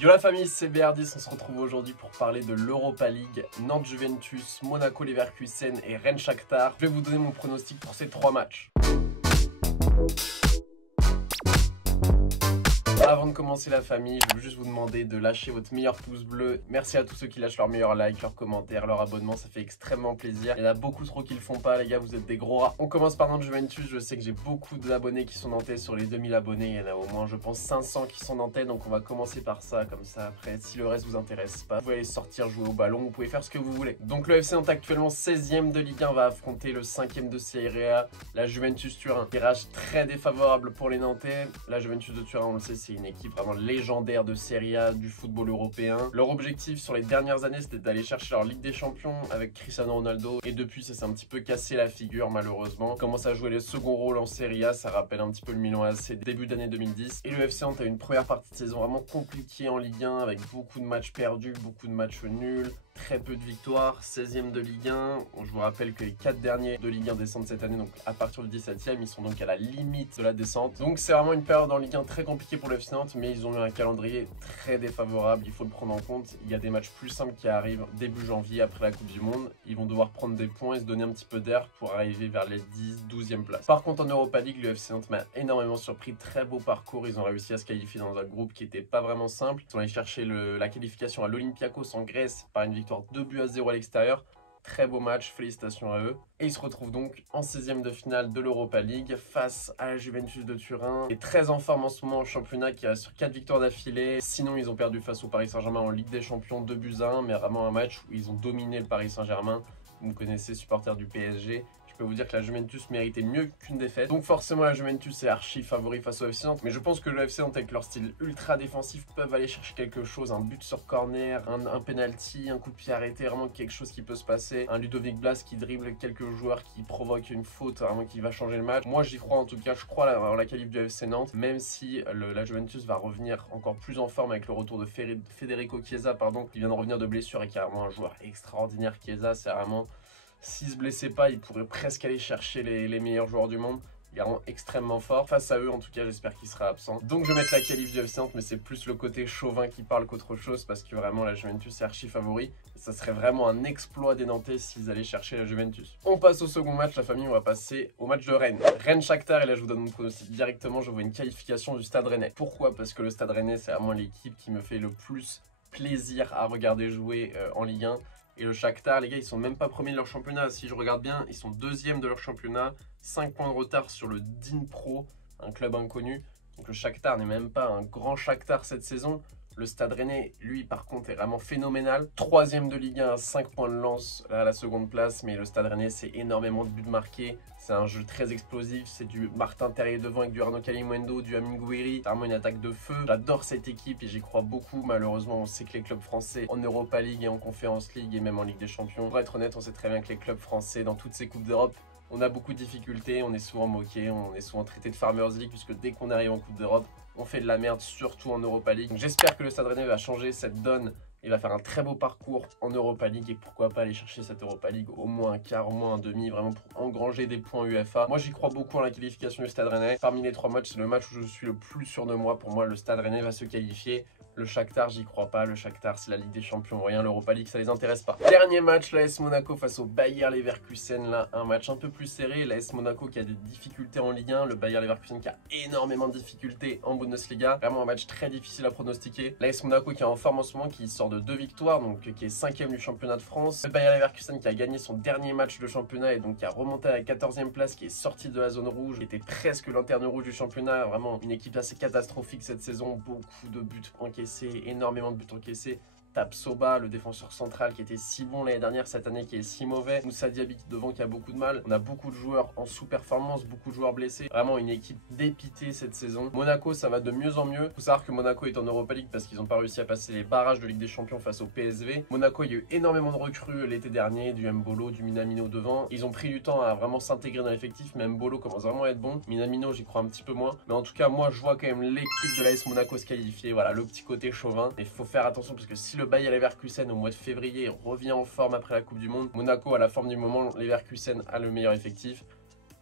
Yo la famille, c'est BR10, on se retrouve aujourd'hui pour parler de l'Europa League, Nantes-Juventus, Monaco-Leverkusen et Rennes-Shakhtar. Je vais vous donner mon pronostic pour ces 3 matchs. Avant de commencer la famille, je veux juste vous demander de lâcher votre meilleur pouce bleu. Merci à tous ceux qui lâchent leur meilleur like, leurs commentaires, leur abonnement, ça fait extrêmement plaisir. Il y en a beaucoup trop qui le font pas, les gars, vous êtes des gros rats. On commence par Nantes-Juventus, je sais que j'ai beaucoup d'abonnés qui sont nantais. Sur les 2000 abonnés, il y en a au moins, je pense, 500 qui sont nantais. Donc on va commencer par ça, comme ça après, si le reste vous intéresse pas, vous pouvez aller sortir, jouer au ballon, vous pouvez faire ce que vous voulez. Donc le FC Nantes actuellement 16e de Ligue 1 va affronter le 5e de Serie A, la Juventus Turin. Tirage très défavorable pour les Nantais. La Juventus de Turin, on le sait, c'est une équipe vraiment légendaire de Serie A, du football européen. Leur objectif sur les dernières années, c'était d'aller chercher leur Ligue des Champions avec Cristiano Ronaldo. Et depuis, ça s'est un petit peu cassé la figure, malheureusement. Ils commencent à jouer les seconds rôles en Serie A, ça rappelle un petit peu le Milan AC début d'année 2010. Et le FC Nantes a une première partie de saison vraiment compliquée en Ligue 1, avec beaucoup de matchs perdus, beaucoup de matchs nuls, très peu de victoires, 16e de Ligue 1. Je vous rappelle que les 4 derniers de Ligue 1 descendent cette année, donc à partir du 17e, ils sont donc à la limite de la descente. Donc c'est vraiment une période en Ligue 1 très compliquée pour le FC Nantes, mais ils ont eu un calendrier très défavorable, il faut le prendre en compte. Il y a des matchs plus simples qui arrivent début janvier après la Coupe du Monde. Ils vont devoir prendre des points et se donner un petit peu d'air pour arriver vers les 10-12e places. Par contre en Europa League, le FC Nantes m'a énormément surpris, très beau parcours. Ils ont réussi à se qualifier dans un groupe qui n'était pas vraiment simple. Ils sont allés chercher la qualification à l'Olympiakos en Grèce par une victoire 2-0 à l'extérieur. Très beau match, félicitations à eux. Et ils se retrouvent donc en 16e de finale de l'Europa League face à la Juventus de Turin. Et très en forme en ce moment au championnat qui reste sur 4 victoires d'affilée. Sinon, ils ont perdu face au Paris Saint-Germain en Ligue des Champions 2-1, mais vraiment un match où ils ont dominé le Paris Saint-Germain. Vous me connaissez, supporter du PSG. Je peux vous dire que la Juventus méritait mieux qu'une défaite. Donc forcément la Juventus est archi favori face au FC Nantes. Mais je pense que le FC Nantes avec leur style ultra défensif peuvent aller chercher quelque chose. Un but sur corner, un penalty, un coup de pied arrêté, vraiment quelque chose qui peut se passer. Un Ludovic Blas qui dribble quelques joueurs, qui provoque une faute, vraiment qui va changer le match. Moi j'y crois en tout cas, je crois en la qualif du FC Nantes. Même si la Juventus va revenir encore plus en forme avec le retour de Federico Chiesa, qui vient de revenir de blessure et qui est vraiment un joueur extraordinaire. Chiesa, c'est vraiment... S'il se blessait pas, il pourrait presque aller chercher les meilleurs joueurs du monde. Il est vraiment extrêmement fort. Face à eux, en tout cas, j'espère qu'il sera absent. Donc je vais mettre la qualif du FC Nantes, mais c'est plus le côté chauvin qui parle qu'autre chose, parce que vraiment la Juventus est archi favori. Ça serait vraiment un exploit des Nantais s'ils allaient chercher la Juventus. On passe au second match, la famille, on va passer au match de Rennes. Rennes-Shakhtar, et là je vous donne mon pronostic directement, je vois une qualification du Stade Rennais. Pourquoi? Parce que le Stade Rennais, c'est vraiment l'équipe qui me fait le plus plaisir à regarder jouer en Ligue 1. Et le Shakhtar, les gars, ils sont même pas premiers de leur championnat. Si je regarde bien, ils sont 2e de leur championnat. 5 points de retard sur le Dnipro, un club inconnu. Donc le Shakhtar n'est même pas un grand Shakhtar cette saison. Le Stade Rennais, lui, par contre, est vraiment phénoménal. 3e de Ligue 1, 5 points de lance là, à la seconde place. Mais le Stade Rennais, c'est énormément de buts marqués. C'est un jeu très explosif. C'est du Martin Terrier devant avec du Arnaud Kalimuendo, du Amine Gouiri. C'est vraiment une attaque de feu. J'adore cette équipe et j'y crois beaucoup. Malheureusement, on sait que les clubs français en Europa League et en Conference League et même en Ligue des Champions, pour être honnête, on sait très bien que les clubs français, dans toutes ces coupes d'Europe, on a beaucoup de difficultés, on est souvent moqué, on est souvent traité de Farmers League, puisque dès qu'on arrive en Coupe d'Europe, on fait de la merde, surtout en Europa League. Donc j'espère que le Stade Rennais va changer cette donne et va faire un très beau parcours en Europa League, et pourquoi pas aller chercher cette Europa League au moins un quart, au moins un demi, vraiment pour engranger des points UEFA. Moi j'y crois beaucoup en la qualification du Stade Rennais. Parmi les 3 matchs, c'est le match où je suis le plus sûr de moi. Pour moi, le Stade Rennais va se qualifier. Le Shakhtar, j'y crois pas. Le Shakhtar, c'est la Ligue des Champions, rien. L'Europa League, ça les intéresse pas. Dernier match, l'AS Monaco face au Bayer Leverkusen. Là, un match un peu plus serré. L'AS Monaco qui a des difficultés en Ligue 1. Le Bayer Leverkusen qui a énormément de difficultés en Bundesliga. Vraiment un match très difficile à pronostiquer. L'AS Monaco qui est en forme en ce moment, qui sort de 2 victoires, donc qui est 5e du championnat de France. Le Bayer Leverkusen qui a gagné son dernier match de championnat et donc qui a remonté à la 14e place, qui est sorti de la zone rouge, qui était presque lanterne rouge du championnat. Vraiment une équipe assez catastrophique cette saison. Beaucoup de buts encaissés, énormément de buts encaissés. Tapsoba, le défenseur central qui était si bon l'année dernière, cette année qui est si mauvais. Moussa Diaby devant qui a beaucoup de mal. On a beaucoup de joueurs en sous-performance, beaucoup de joueurs blessés. Vraiment une équipe dépitée cette saison. Monaco, ça va de mieux en mieux. Il faut savoir que Monaco est en Europa League parce qu'ils n'ont pas réussi à passer les barrages de Ligue des Champions face au PSV. Monaco, il y a eu énormément de recrues l'été dernier, du Mbolo, du Minamino devant. Ils ont pris du temps à vraiment s'intégrer dans l'effectif, mais Mbolo commence vraiment à être bon. Minamino, j'y crois un petit peu moins. Mais en tout cas, moi, je vois quand même l'équipe de l'AS Monaco se qualifier. Voilà, le petit côté chauvin. Mais il faut faire attention parce que si le Bayer Leverkusen au mois de février revient en forme après la Coupe du Monde, Monaco a la forme du moment, Leverkusen a le meilleur effectif.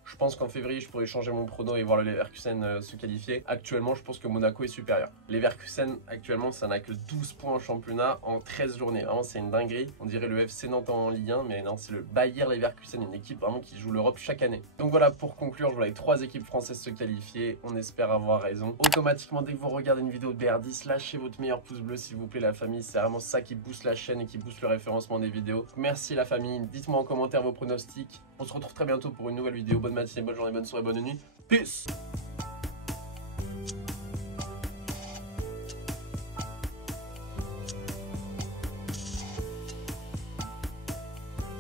Je pense qu'en février, je pourrais changer mon prono et voir le Leverkusen se qualifier. Actuellement, je pense que Monaco est supérieur. Leverkusen, actuellement, ça n'a que 12 points en championnat en 13 journées. Vraiment, c'est une dinguerie. On dirait le FC Nantes en Ligue 1, mais non, c'est le Bayer Leverkusen, une équipe vraiment qui joue l'Europe chaque année. Donc voilà, pour conclure, je voulais 3 équipes françaises se qualifier. On espère avoir raison. Automatiquement, dès que vous regardez une vidéo de BR10, lâchez votre meilleur pouce bleu, s'il vous plaît, la famille. C'est vraiment ça qui booste la chaîne et qui booste le référencement des vidéos. Merci la famille. Dites-moi en commentaire vos pronostics. On se retrouve très bientôt pour une nouvelle vidéo. Bonne matinée, bonne journée, bonne soirée, bonne nuit. Peace!